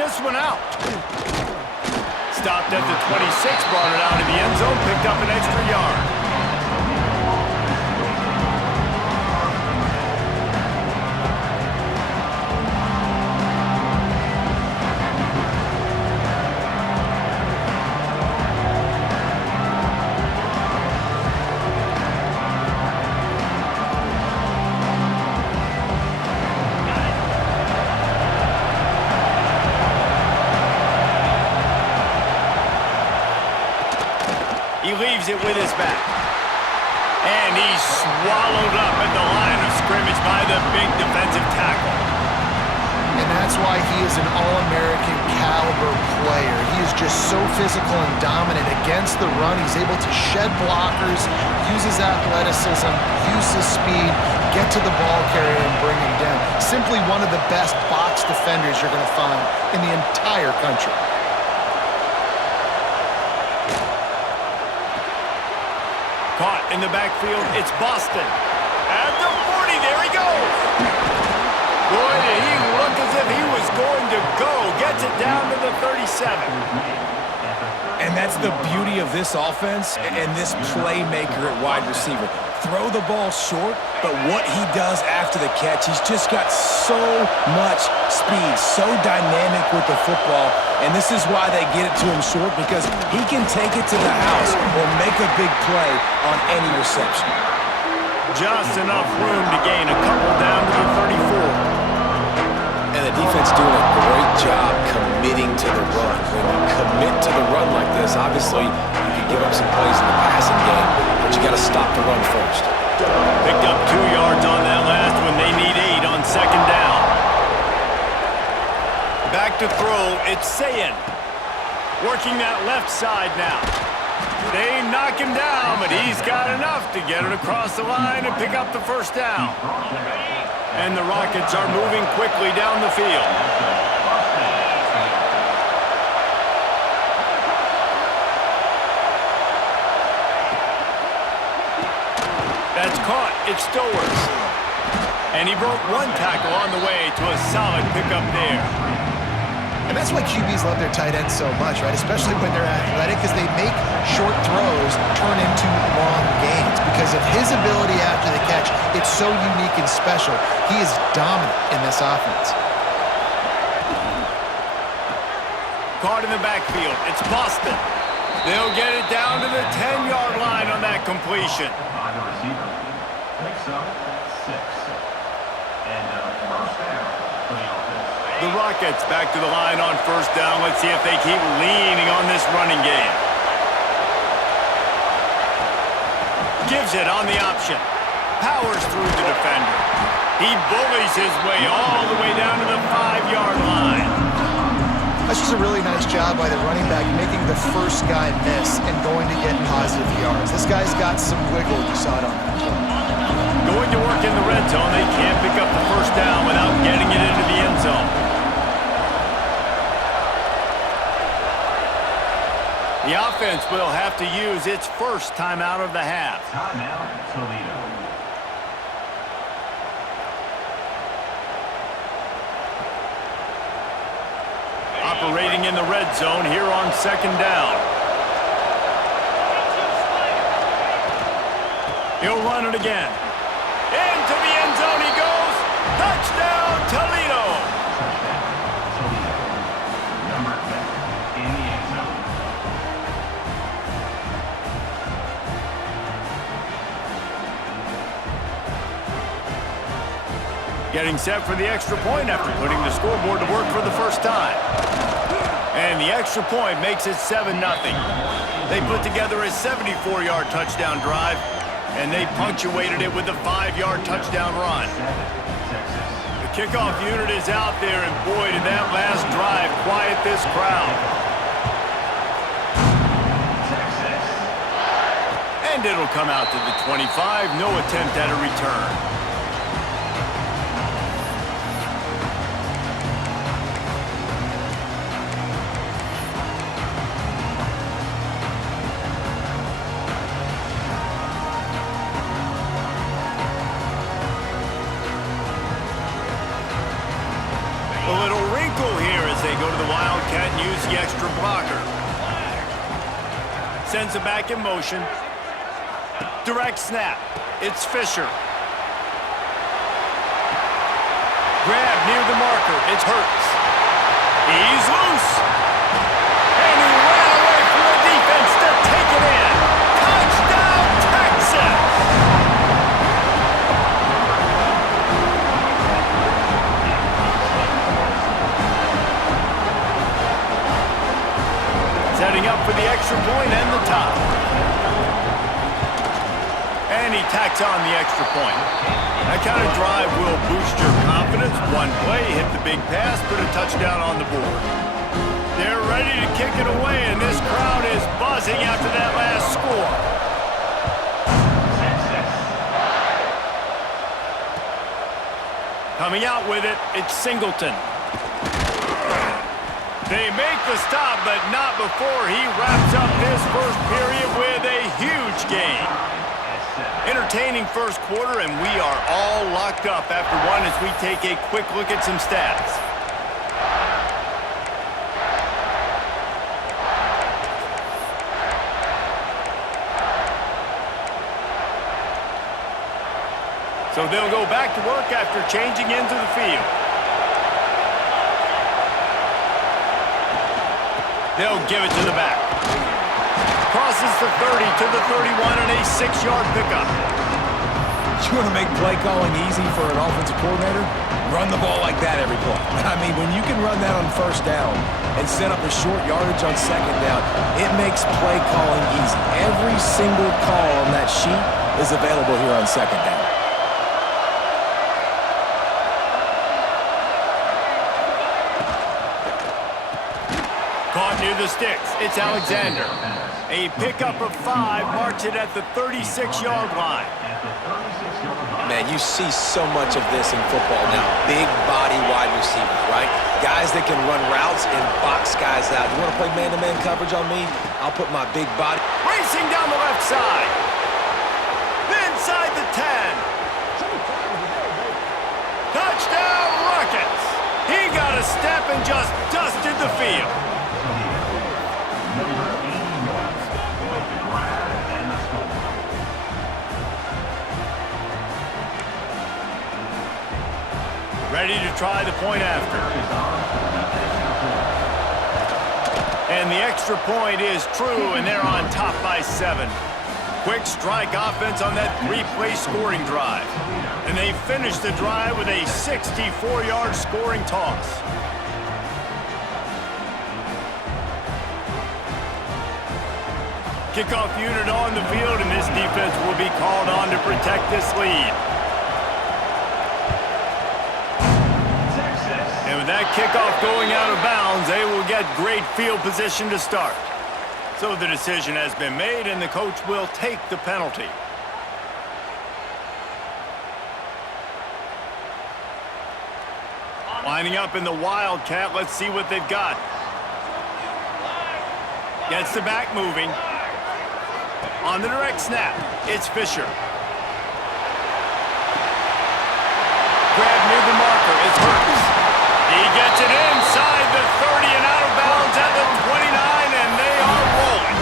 this one out. Stopped at the 26, brought it out of the end zone, picked up an extra yard. He leaves it with his back. And he's swallowed up at the line of scrimmage by the big defensive tackle. And that's why he is an All-American caliber player. He is just so physical and dominant against the run. He's able to shed blockers, use his athleticism, use his speed, get to the ball carrier and bring him down. Simply one of the best box defenders you're going to find in the entire country. Caught in the backfield, it's Boston. At the 40, there he goes. Boy, did he look as if he was going to go. Gets it down to the 37. And that's the beauty of this offense and this playmaker at wide receiver. Throw the ball short, but what he does after the catch, he's just got so much speed, so dynamic with the football, and this is why they get it to him short, because he can take it to the house or make a big play on any reception. Just enough room to gain a couple down to the 34. And the defense doing a great job committing to the run. When you commit to the run like this, obviously you can give up some plays in the passing game, but you got to stop the run first. Picked up 2 yards on that last one. They need 8 on second down. Back to throw, it's Sayin. Working that left side now. They knock him down, but he's got enough to get it across the line and pick up the first down. And the Rockets are moving quickly down the field. That's caught. It's Stowers. And he broke one tackle on the way to a solid pickup there. And that's why QBs love their tight ends so much, right? Especially when they're athletic, because they make short throws turn into long gains. Because of his ability after the catch, it's so unique and special. He is dominant in this offense. Caught in the backfield. It's Boston. They'll get it down to the 10-yard line on that completion. The receiver picks up 6. And first down for the offense. The Rockets back to the line on first down. Let's see if they keep leaning on this running game. Gives it on the option. Powers through the defender. He bullies his way all the way down to the 5-yard line. That's just a really nice job by the running back, making the first guy miss and going to get positive yards. This guy's got some wiggle. You saw it on that play. Going to work in the red zone. They can't pick up the first down without getting it into the end zone. The offense will have to use its first timeout of the half. Timeout, Toledo. Operating in the red zone here on second down. He'll run it again. Into the end zone he goes. Touchdown, Toledo. Number 10 in the end zone. Getting set for the extra point after putting the scoreboard to work for the first time. And the extra point makes it 7-0. They put together a 74-yard touchdown drive, and they punctuated it with a 5-yard touchdown run. The kickoff unit is out there, and boy, did that last drive quiet this crowd. And it'll come out to the 25. No attempt at a return. A little wrinkle here as they They go to the Wildcat and use the extra blocker. Sends it back in motion. Direct snap. It's Fisher. Grab near the marker. It's Hurts. He's loose. And he ran away from the defense to take it in. Touchdown, Texas! Setting up for the extra point and the top. And he tacks on the extra point. That kind of drive will boost your confidence. One play, hit the big pass, put a touchdown on the board. They're ready to kick it away, and this crowd is buzzing after that last score. Coming out with it, it's Singleton. They make the stop, but not before he wraps up his first period with a huge gain. Entertaining first quarter, and we are all locked up after one as we take a quick look at some stats. So they'll go back to work after changing into the field. They'll give it to the back. Crosses the 30 to the 31 and a 6-yard pickup. You want to make play calling easy for an offensive coordinator? Run the ball like that every play. I mean, when you can run that on first down and set up a short yardage on second down, it makes play calling easy. Every single call on that sheet is available here on second down. Caught near the sticks. It's Alexander. A pickup of 5, marks it at the 36-yard line. Man, you see so much of this in football now. Big body wide receivers, right? Guys that can run routes and box guys out. You want to play man-to-man coverage on me? I'll put my big body. Racing down the left side. Inside the 10. Touchdown, Rockets. He got a step and just dusted the field. Ready to try the point after. And the extra point is true, and they're on top by 7. Quick strike offense on that 3-play scoring drive. And they finish the drive with a 64-yard scoring toss. Kickoff unit on the field, and this defense will be called on to protect this lead. And with that kickoff going out of bounds, they will get great field position to start. So the decision has been made, and the coach will take the penalty. Lining up in the Wildcat, let's see what they've got. Gets the back moving. On the direct snap, it's Fisher. Grab near the marker, it's Hurts. He gets it inside the 30 and out of bounds at the 29, and they are rolling.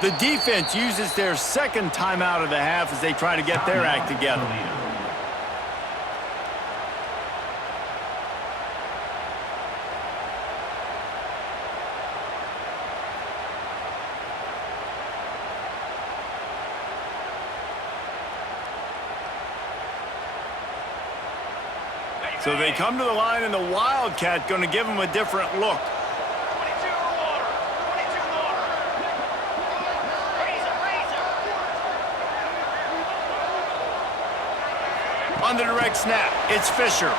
The defense uses their second timeout of the half as they try to get their act together. So they come to the line, and the Wildcat going to give them a different look. On the direct snap, it's Fisher.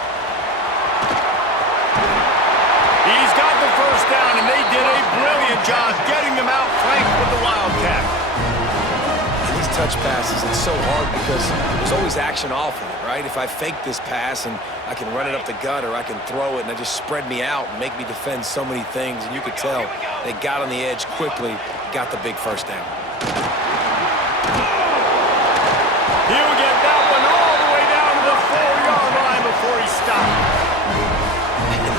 He's got the first down, and they did a brilliant job getting them out flanked with the Wildcat. These touch passes, it's so hard because there's always action off of it, right? If I fake this pass and I can run it up the gut or I can throw it and it just spread me out and make me defend so many things, and you could tell they got on the edge quickly, got the big first down. He'll get that one all the way down to the 4-yard line before he stopped.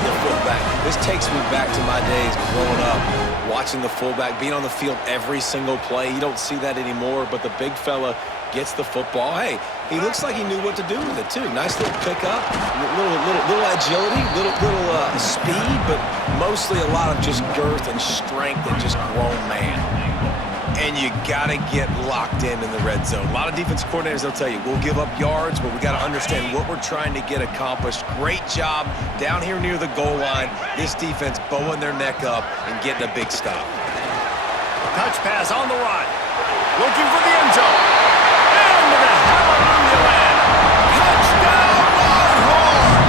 The fullback. This takes me back to my days growing up, watching the fullback, being on the field every single play. You don't see that anymore, but the big fella gets the football. Hey, he looks like he knew what to do with it, too. Nice little pickup, little agility, little speed, but mostly a lot of just girth and strength and just grown man. And you got to get locked in the red zone. A lot of defense coordinators, they'll tell you, we'll give up yards, but we got to understand what we're trying to get accomplished. Great job down here near the goal line. This defense bowing their neck up and getting a big stop. Touch pass on the run. Looking for the end zone. And to the hallelujah land. Touchdown, Longhorns!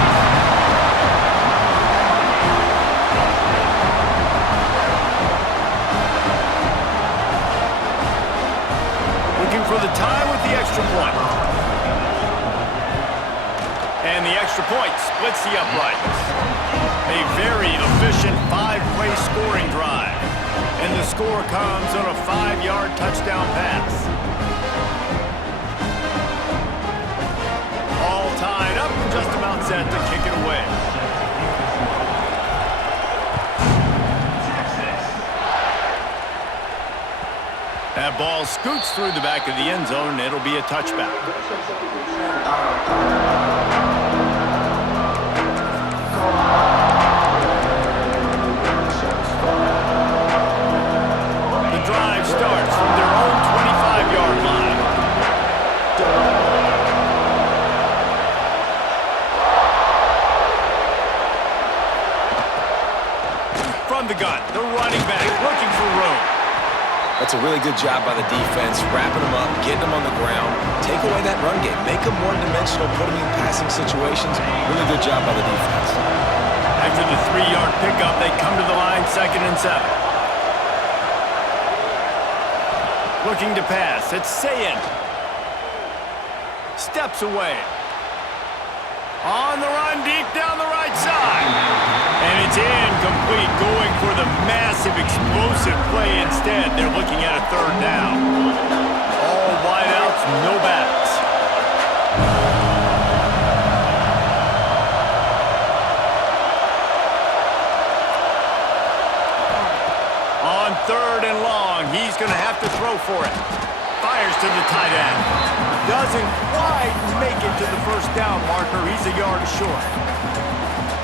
Looking for the tie with the extra point. And the extra point splits the uprights. A very efficient 5-play scoring drive. And the score comes on a 5-yard touchdown pass. All tied up and just about set to kick it away. That ball scoots through the back of the end zone, and it'll be a touchback. The drive starts from their own 25-yard line. From the gun, the running back looking for room. That's a really good job by the defense, wrapping them up, getting them on the ground, take away that run game, make them one-dimensional, put them in passing situations. Really good job by the defense. After the 3-yard pickup, they come to the line, 2nd and 7. Looking to pass, it's Sayin. Steps away. On the run, deep down the right side. And it's incomplete, going for the massive, explosive play instead. They're looking at a 3rd down. All wideouts, no backs. On 3rd and long, he's going to have to throw for it. Fires to the tight end. Doesn't quite make it to the 1st down marker. He's a yard short.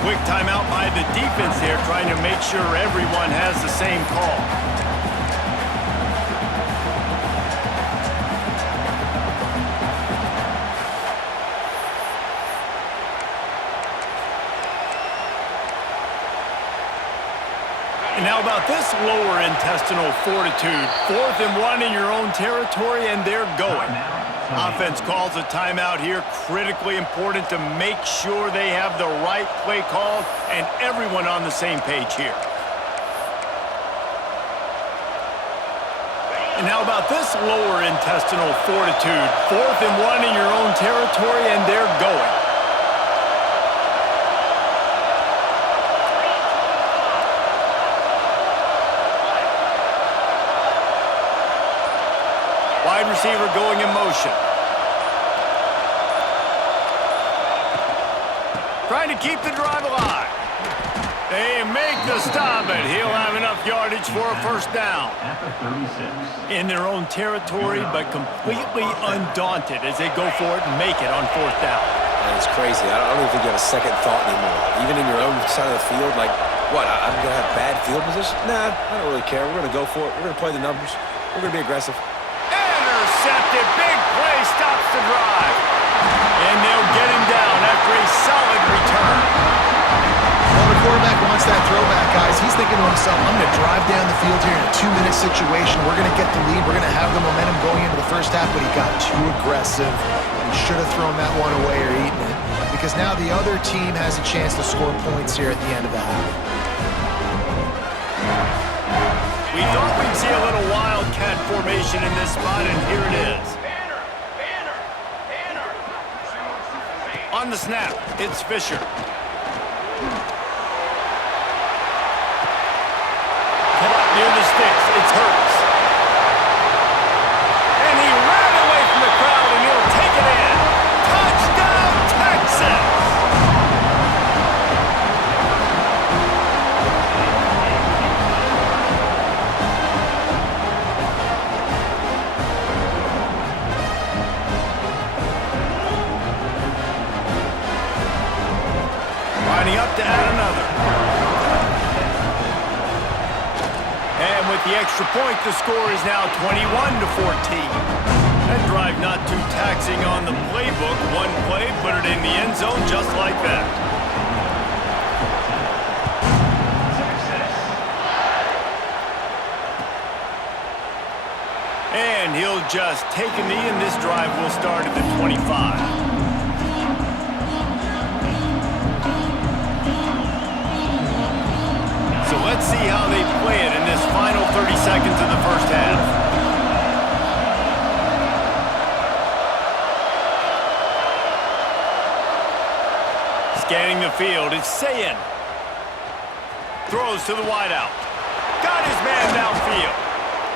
Quick timeout by the defense here, trying to make sure everyone has the same call. And how about this lower intestinal fortitude? 4th and 1 in your own territory, and they're going. Offense calls a timeout here. Critically important to make sure they have the right play call and everyone on the same page here. And how about this lower intestinal fortitude? 4th and 1 in your own territory, and they're going. Wide receiver going in motion. Trying to keep the drive alive. They make the stop, and he'll have enough yardage for a 1st down. In their own territory, but completely undaunted as they go for it and make it on 4th down. Man, it's crazy. I don't even think you have a second thought anymore. Even in your own side of the field, like, what, I'm going to have bad field position? Nah, I don't really care. We're going to go for it. We're going to play the numbers. We're going to be aggressive. Intercepted. Big play stops the drive. And they'll get him down after a solid return. Well, the quarterback wants that throwback, guys. He's thinking to himself, I'm going to drive down the field here in a 2-minute situation. We're going to get the lead. We're going to have the momentum going into the 1st half, but he got too aggressive. And he should have thrown that one away or eaten it, because now the other team has a chance to score points here at the end of the half. We thought we'd see a little wildcat formation in this spot, and here it is. On the snap, it's Fisher. Caught near the sticks, it's Hurts. And he ran away from the crowd, and he'll take it in. Touchdown, Texas! Lining up to add another. And with the extra point, the score is now 21-14. That drive not too taxing on the playbook. One play, put it in the end zone just like that. And he'll just take a knee, and this drive will start at the 25. So let's see how they play it in this final 30 seconds of the first half. Scanning the field, it's Sayin. Throws to the wideout. Got his man downfield.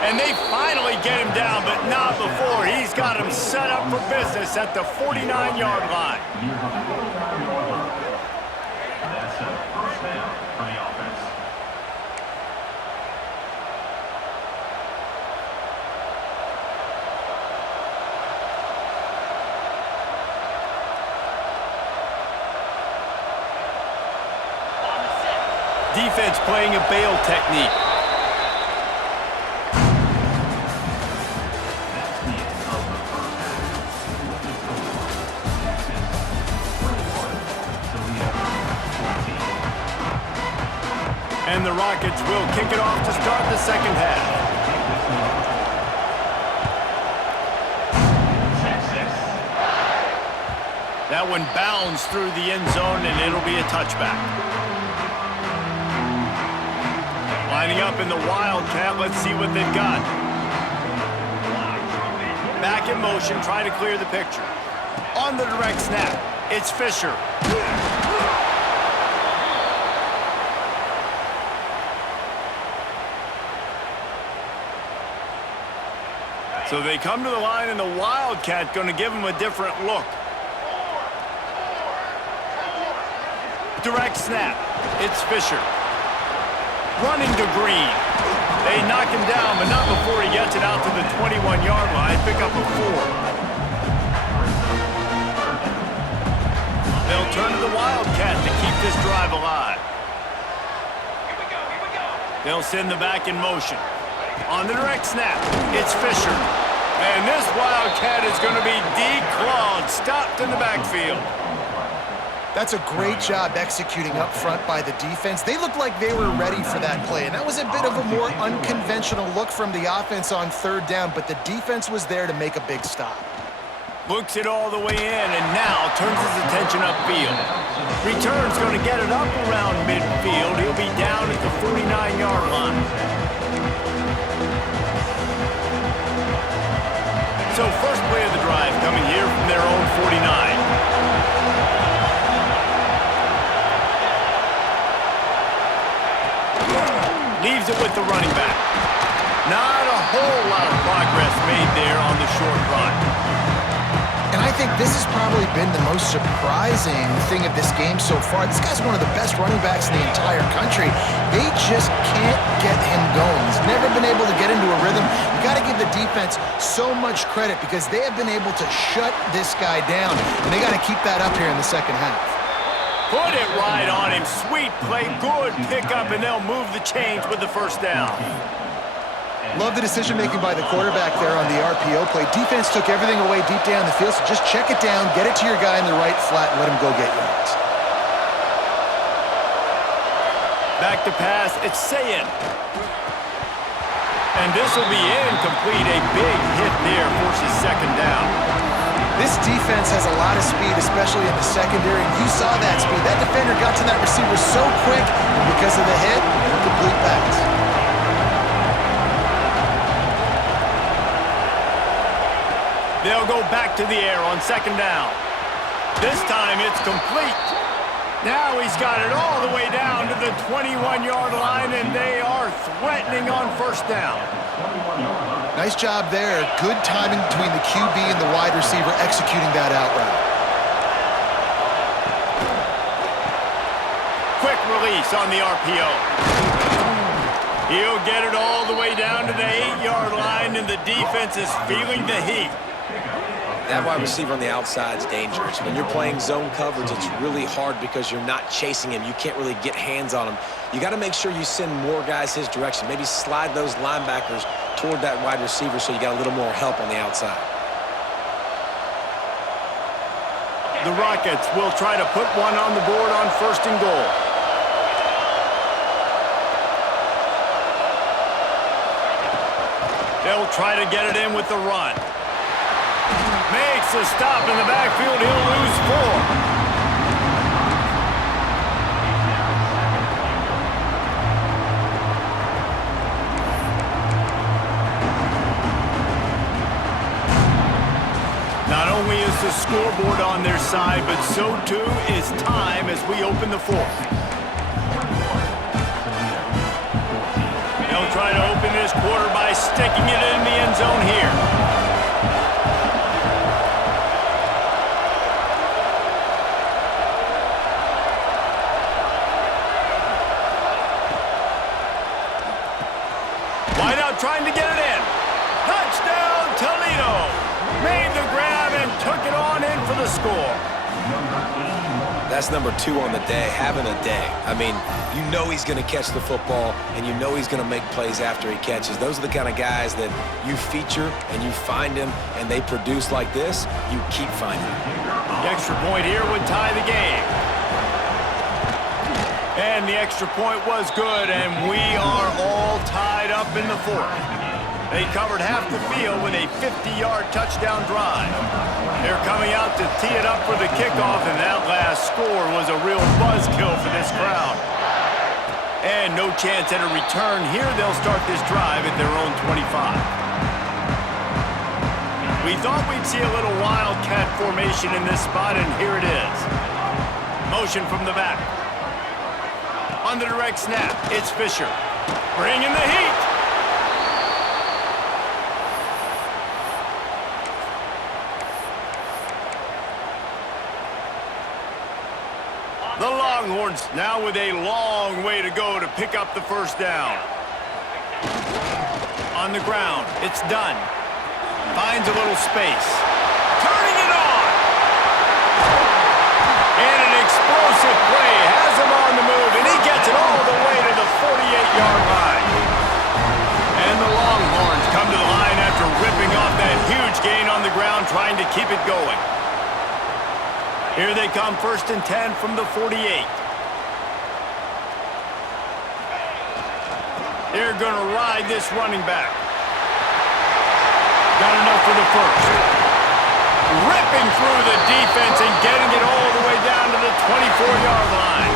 And they finally get him down, but not before. He's got him set up for business at the 49-yard line. That's a first down for the offense. Defense playing a bail technique. And the Rockets will kick it off to start the second half. That one bounds through the end zone, and it'll be a touchback. Lining up in the Wildcat, let's see what they've got. Back in motion, trying to clear the picture. On the direct snap, it's Fisher. So they come to the line, and the Wildcat going to give them a different look. Direct snap, it's Fisher. Running to Green. They knock him down, but not before he gets it out to the 21-yard line. Pick up a 4. They'll turn to the Wildcat to keep this drive alive. They'll send the back in motion. On the direct snap, it's Fisher. And this Wildcat is going to be declawed, stopped in the backfield. That's a great job executing up front by the defense. They looked like they were ready for that play, and that was a bit of a more unconventional look from the offense on third down, but the defense was there to make a big stop. Looks it all the way in, and now turns his attention upfield. Return's going to get it up around midfield. He'll be down at the 49-yard line. So first play of the drive coming here from their own 49. Leaves it with the running back. Not a whole lot of progress made there on the short run. And I think this has probably been the most surprising thing of this game so far. This guy's one of the best running backs in the entire country. They just can't get him going. He's never been able to get into a rhythm. You got to give the defense so much credit because they have been able to shut this guy down, and they got to keep that up here in the second half. Put it right on him. Sweet play, good pickup, and they'll move the chains with the first down. Love the decision-making by the quarterback there on the RPO play. Defense took everything away deep down the field, so just check it down, get it to your guy in the right flat, and let him go get yards. Back to pass, it's Sayin. And this will be incomplete. A big hit there, forces second down. This defense has a lot of speed, especially in the secondary. You saw that speed. That defender got to that receiver so quick, and because of the hit, incomplete pass. They'll go back to the air on second down. This time it's complete. Now he's got it all the way down to the 21-yard line, and they are threatening on first down. Nice job there. Good timing between the QB and the wide receiver executing that out route. Quick release on the RPO. He'll get it all the way down to the 8-yard line, and the defense is feeling the heat. That wide receiver on the outside is dangerous. When you're playing zone coverage, it's really hard because you're not chasing him. You can't really get hands on him. You got to make sure you send more guys his direction. Maybe slide those linebackers toward that wide receiver so you got a little more help on the outside. The Rockets will try to put one on the board on first and goal. They'll try to get it in with the run. Makes a stop in the backfield. He'll lose 4. Not only is the scoreboard on their side, but so too is time as we open the 4th. They'll try to open this quarter by sticking it in the end zone here. Trying to get it in. Touchdown, Toledo. Made the grab and took it on in for the score. That's number 2 on the day, having a day. I mean, you know he's going to catch the football, and you know he's going to make plays after he catches. Those are the kind of guys that you feature and you find him, and they produce like this, you keep finding them. The extra point here would tie the game. And the extra point was good, and we are all tied up in the 4th. They covered half the field with a 50-yard touchdown drive. They're coming out to tee it up for the kickoff, and that last score was a real buzzkill for this crowd. And no chance at a return here. They'll start this drive at their own 25. We thought we'd see a little wildcat formation in this spot, and here it is. Motion from the back. On the direct snap, it's Fisher. Bringing the heat. The Longhorns now with a long way to go to pick up the first down. On the ground, it's done. Finds a little space. Turning it on. And an explosive play has him on the move, and he gets it all the way to the 48-yard line. And the Longhorns come to the line after ripping off that huge gain on the ground, trying to keep it going. Here they come, 1st and 10 from the 48. They're going to ride this running back. Got enough for the first. Ripping through the defense and getting it all the way down to the 24-yard line.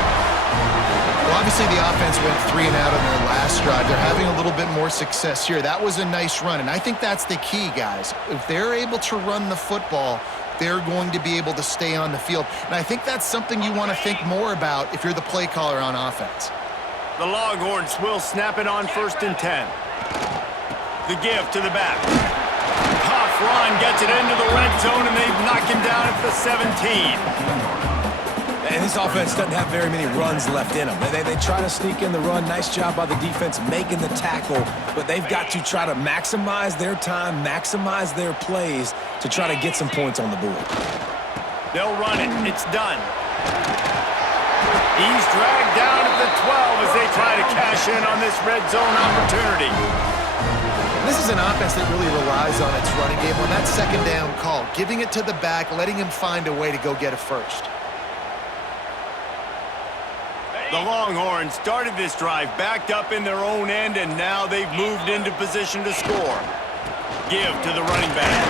Well, obviously the offense went 3 and out on their last drive. They're having a little bit more success here. That was a nice run, and I think that's the key, guys. If they're able to run the football, they're going to be able to stay on the field. And I think that's something you want to think more about if you're the play caller on offense. The Longhorns will snap it on 1st and 10. The give to the back. Tough run, gets it into the red zone, and they knock him down at the 17. And this offense doesn't have very many runs left in them. They try to sneak in the run. Nice job by the defense making the tackle, but they've got to try to maximize their time, maximize their plays to try to get some points on the board. They'll run it. It's done. He's dragged down at the 12 as they try to cash in on this red zone opportunity. This is an offense that really relies on its running game on that 2nd down call, giving it to the back, letting him find a way to go get it first. The Longhorns started this drive backed up in their own end, and now they've moved into position to score. Give to the running back.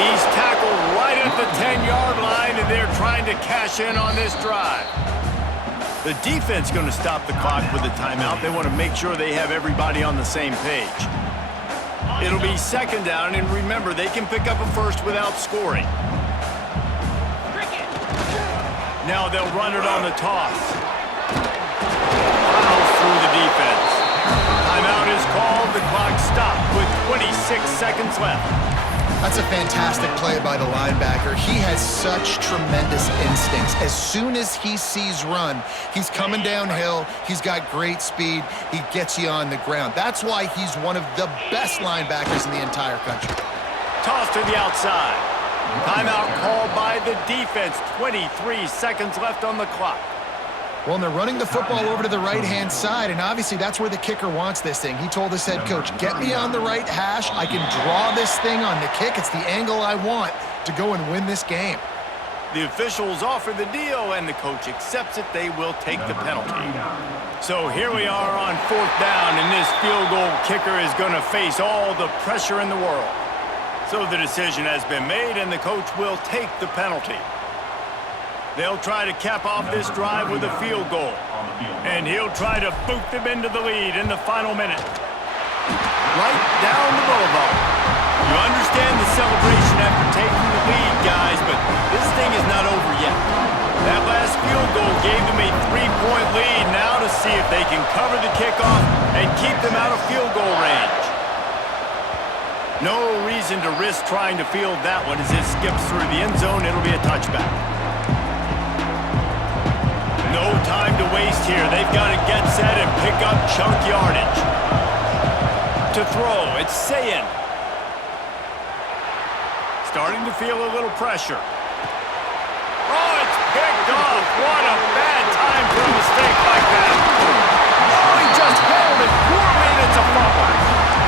He's tackled right at the 10-yard line, and they're trying to cash in on this drive. The defense going to stop the clock with a timeout. They want to make sure they have everybody on the same page. It'll be 2nd down, and remember, they can pick up a first without scoring. Now they'll run it on the toss. Fouls through the defense. Timeout is called. The clock stopped with 26 seconds left. That's a fantastic play by the linebacker. He has such tremendous instincts. As soon as he sees run, he's coming downhill. He's got great speed. He gets you on the ground. That's why he's one of the best linebackers in the entire country. Toss to the outside. Timeout called by the defense. 23 seconds left on the clock. Well, and they're running the football over to the right-hand side, and obviously that's where the kicker wants this thing. He told his head coach, get me on the right hash. I can draw this thing on the kick. It's the angle I want to go and win this game. The officials offer the deal, and the coach accepts it. They will take the penalty. So here we are on 4th down, and this field goal kicker is going to face all the pressure in the world. So the decision has been made, and the coach will take the penalty. They'll try to cap off this drive with a field goal. And he'll try to boot them into the lead in the final minute. Right down the boulevard. You understand the celebration after taking the lead, guys, but this thing is not over yet. That last field goal gave them a 3-point lead. Now to see if they can cover the kickoff and keep them out of field goal range. No reason to risk trying to field that one as it skips through the end zone. It'll be a touchback. No time to waste here. They've got to get set and pick up chunk yardage. To throw, it's Sayin. Starting to feel a little pressure. Oh, it's picked off. What a bad time for a mistake like that. Oh, he just held it poorly, and it's a fumble.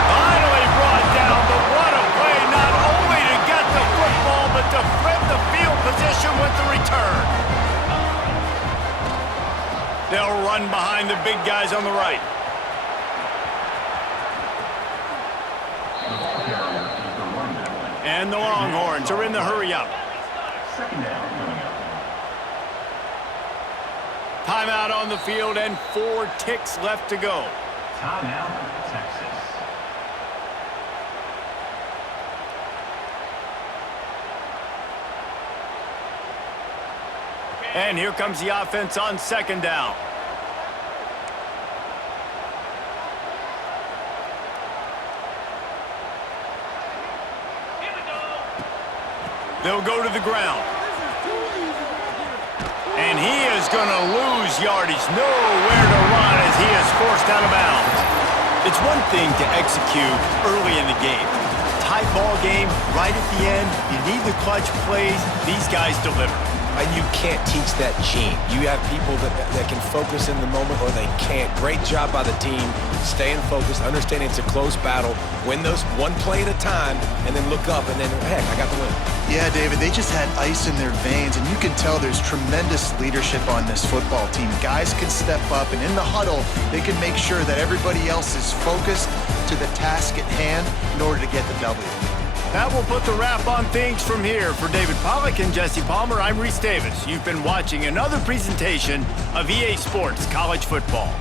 Finally brought down, but what a play, not only to get the football, but to flip the field position with the return. They'll run behind the big guys on the right. And the Longhorns are in the hurry-up. Timeout on the field and 4 ticks left to go. Timeout, Texas. And here comes the offense on 2nd down. They'll go to the ground. And he is going to lose yardage. Nowhere to run as he is forced out of bounds. It's one thing to execute early in the game. Tight ball game, right at the end. You need the clutch plays. These guys deliver. And you can't teach that gene. You have people that can focus in the moment or they can't. Great job by the team, staying focused, understanding it's a close battle, win those one play at a time, and then look up and then, heck, I got the win. Yeah, David, they just had ice in their veins, and you can tell there's tremendous leadership on this football team. Guys can step up, and in the huddle, they can make sure that everybody else is focused to the task at hand in order to get the W. That will put the wrap on things from here. For David Pollack and Jesse Palmer, I'm Reese Davis. You've been watching another presentation of EA Sports College Football.